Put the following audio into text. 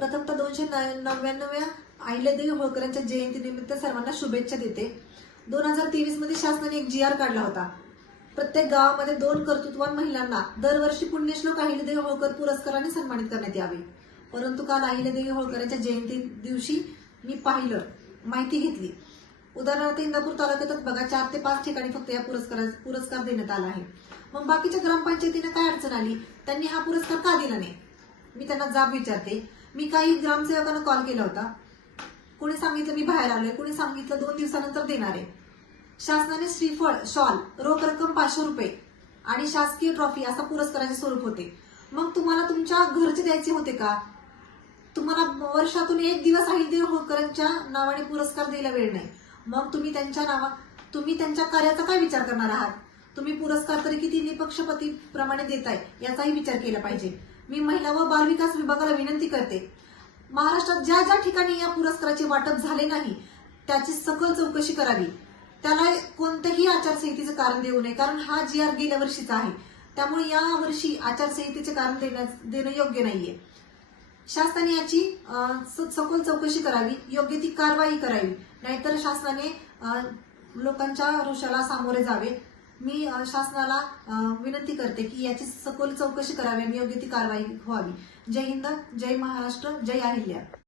प्रथमतः दोनशे नव्याण्णव्या अहिल्यादेवी होळकरांच्या जयंतीनिमित्त सर्वांना शुभेच्छा देते. दोन हजार तेवीसमध्ये शासनाने एक जी आर काढला होता. प्रत्येक गावामध्ये दोन कर्तृत्वान महिलांना दरवर्षी पुण्यश्लोक अहिल्यादेवी होळकर पुरस्काराने सन्मानित करण्यात यावे. परंतु काल अहिल्यादेवी होळकरांच्या जयंती दिवशी मी पाहिलं माहिती घेतली. उदाहरणार्थ इंदापूर तालुक्यातच बघा चार ते पाच ठिकाणी फक्त या पुरस्कारा पुरस्कार देण्यात आला आहे. मग बाकीच्या ग्रामपंचायतीने काय अडचण आली? त्यांनी हा पुरस्कार का दिला नाही? मी त्यांना जाब विचारते. मी काही ग्रामसेवकांना कॉल केला होता. कोणी सांगितलं मी बाहेर आलोय कोणी सांगितलं दोन दिवसानंतर देणार आहे. शासनाने श्रीफळ शॉल रोख रक्कम पाचशे रुपये आणि शासकीय ट्रॉफी असा पुरस्काराचे स्वरूप होते. मग तुम्हाला तुमच्या घरचे द्यायचे होते का? तुम्हाला वर्षातून एक दिवस अहिलदेव होळकरांच्या नावाने पुरस्कार द्यायला वेळ नाही. मग तुम्ही त्यांच्या नावा तुम्ही त्यांच्या कार्याचा काय विचार करणार आहात? तुम्ही पुरस्कार तरी किती निपक्षपती प्रमाणे देताय याचाही विचार केला पाहिजे. मी महिला व बालविकास विभागाला विनंती करते महाराष्ट्रात ज्या ज्या ठिकाणी या पुरस्काराचे वाटप झाले नाही त्याची सखोल चौकशी करावी. त्याला कोणत्याही आचारसंहितेचं कारण देऊ नये कारण हा जी आर गेल्या वर्षीचा आहे. त्यामुळे या वर्षी आचारसंहितेचे कारण देण्यास देणं योग्य नाहीये. शासनाने याची स- सखोल चौकशी करावी योग्य ती कारवाई करावी. नाहीतर शासनाने लोकांच्या रोषाला सामोरे जावे. मी शासनाला विनंती करते की याची सखोल चौकशी करावी आणि योग्य ती कारवाई व्हावी. जय हिंद जय महाराष्ट्र जय अहिल्या.